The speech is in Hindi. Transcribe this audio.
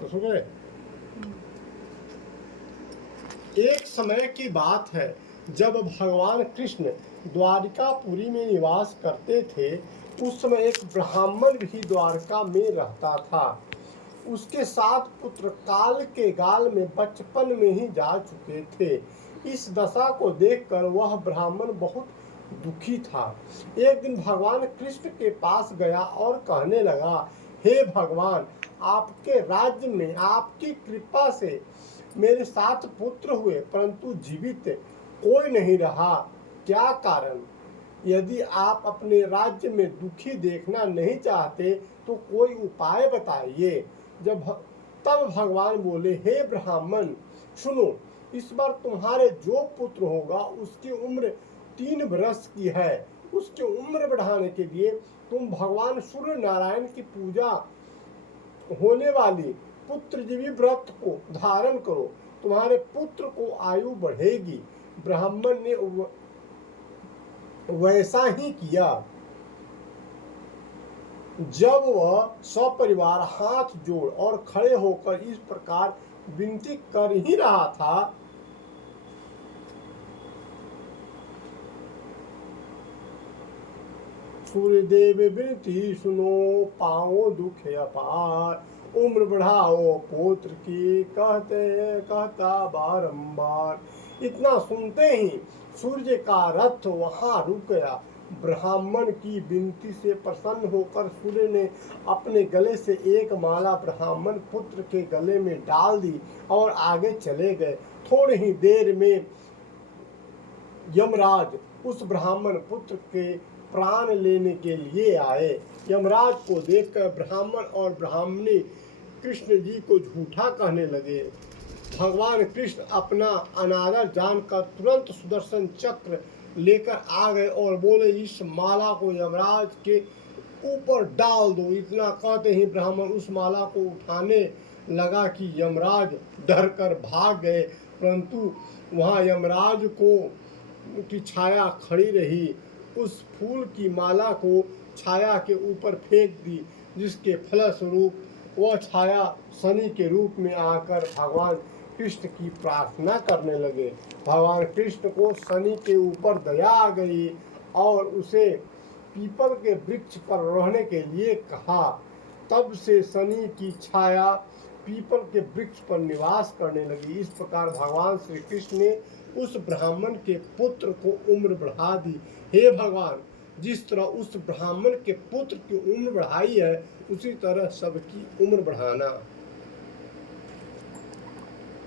तो सुन रहे, एक समय की बात है जब भगवान कृष्ण द्वारिकापुरी में निवास करते थे। उस समय एक ब्राह्मण भी द्वारका में रहता था। उसके 7 पुत्र काल के गाल में बचपन में ही जा चुके थे। इस दशा को देखकर वह ब्राह्मण बहुत दुखी था। एक दिन भगवान कृष्ण के पास गया और कहने लगा, हे भगवान, आपके राज्य में आपकी कृपा से मेरे 7 पुत्र हुए, परंतु जीवित कोई नहीं रहा। क्या कारण? यदि आप अपने राज्य में दुखी देखना नहीं चाहते तो कोई उपाय बताइए। तब भगवान बोले, हे ब्राह्मण, सुनो, इस बार तुम्हारे जो पुत्र होगा उसकी उम्र 3 वर्ष की है। उसकी उम्र बढ़ाने के लिए तुम भगवान सूर्य नारायण की पूजा होने वाली पुत्रजीवी व्रत को धारण करो, तुम्हारे पुत्र को आयु बढ़ेगी। ब्राह्मण ने वैसा ही किया। जब वह सपरिवार हाथ जोड़ और खड़े होकर इस प्रकार विनती कर ही रहा था, सूर्यदेव विनती सुनो, पाओ दुख अपार, उम्र बढ़ाओ पुत्र की, कहता बारंबार। इतना सुनते ही सूर्य का रथ वहां रुक गया। ब्राह्मण की विनती से प्रसन्न होकर सूर्य ने अपने गले से एक माला ब्राह्मण पुत्र के गले में डाल दी और आगे चले गए। थोड़ी ही देर में यमराज उस ब्राह्मण पुत्र के प्राण लेने के लिए आए। यमराज को देखकर ब्राह्मण और ब्राह्मणी कृष्ण जी को झूठा कहने लगे। भगवान कृष्ण अपना अनादर जानकर तुरंत सुदर्शन चक्र लेकर आ गए और बोले, इस माला को यमराज के ऊपर डाल दो। इतना कहते ही ब्राह्मण उस माला को उठाने लगा कि यमराज डर कर भाग गए, परंतु वहां यमराज की छाया खड़ी रही। उस फूल की माला को छाया के ऊपर फेंक दी, जिसके फलस्वरूप वह छाया शनि के रूप में आकर भगवान कृष्ण की प्रार्थना करने लगे। भगवान कृष्ण को शनि के ऊपर दया आ गई और उसे पीपल के वृक्ष पर रहने के लिए कहा। तब से शनि की छाया पीपल के वृक्ष पर निवास करने लगी। इस प्रकार भगवान श्री कृष्ण ने उस ब्राह्मण के पुत्र को उम्र बढ़ा दी। हे भगवान, जिस तरह उस ब्राह्मण के पुत्र की उम्र बढ़ाई है, उसी तरह सबकी उम्र बढ़ाना।